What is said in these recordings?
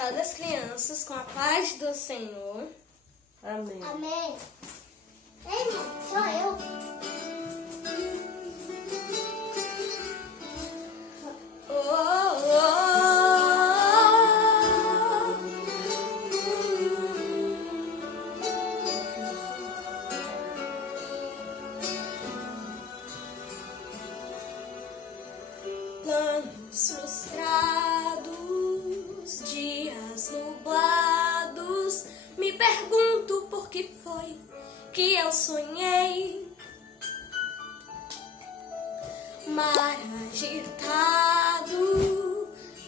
Saúde as crianças com a paz do Senhor. Amém. Amém. Ei, mãe, sou eu. Planos frustrados, dias nublados, me pergunto por que foi que eu sonhei. Mar agitado,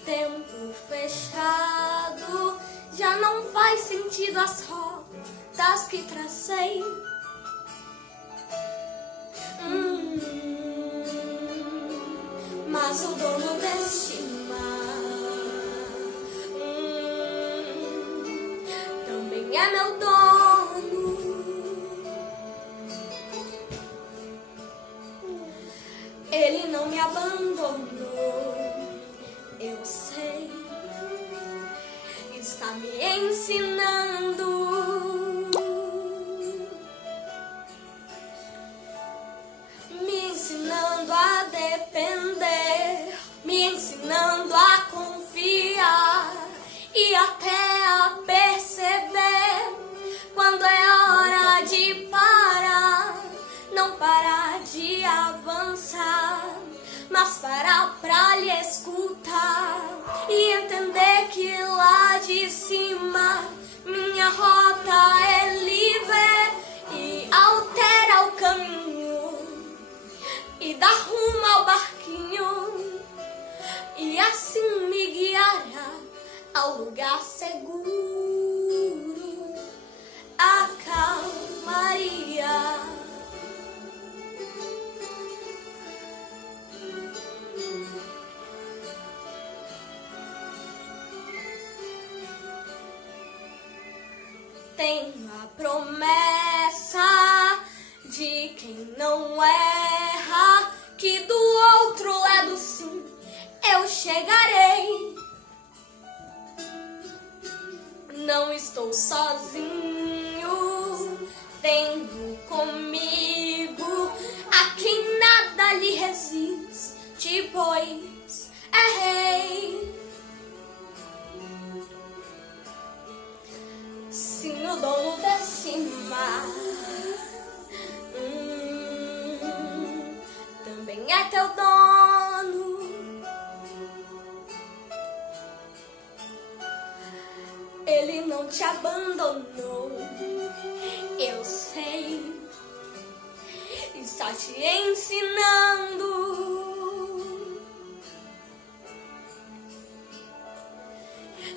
tempo fechado, já não faz sentido as rotas que tracei. Mas o dono deste mar também é meu dono. Ele não me abandonou, eu sei, está me ensinando. Me ensinando a depender, me ensinando a confiar e até a perceber quando é hora de parar. Não parar de avançar, mas parar pra lhe escutar e entender que lá de cima minha rota é livre e altera o caminho e dá rumo ao barquinho, e assim me guiará ao lugar seguro. A calmaria. Tenho a promessa de quem não erra, que do outro lado sim eu chegarei. Não estou sozinho, tenho comigo a quem nada lhe resiste, pois é rei. Sim, o dono desse mar também é teu dono. Ele não te abandonou, eu sei, está te ensinando,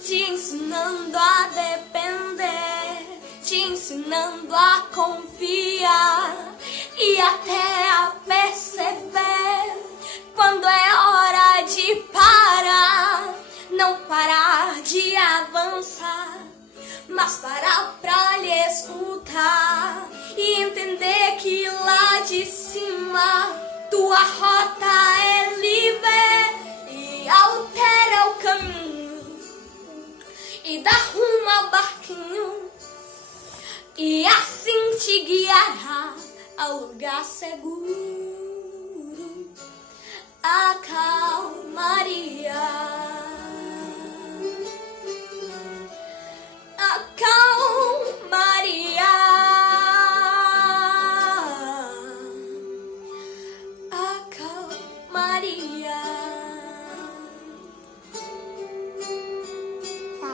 te ensinando a depender, te ensinando a confiar e até a perceber quando é hora de parar. Não parar de avançar, mas parar pra lhe escutar e entender que lá de cima tua rota é livre e altera o caminho e dá rumo ao barquinho, e assim te guiará ao lugar seguro. A calmaria.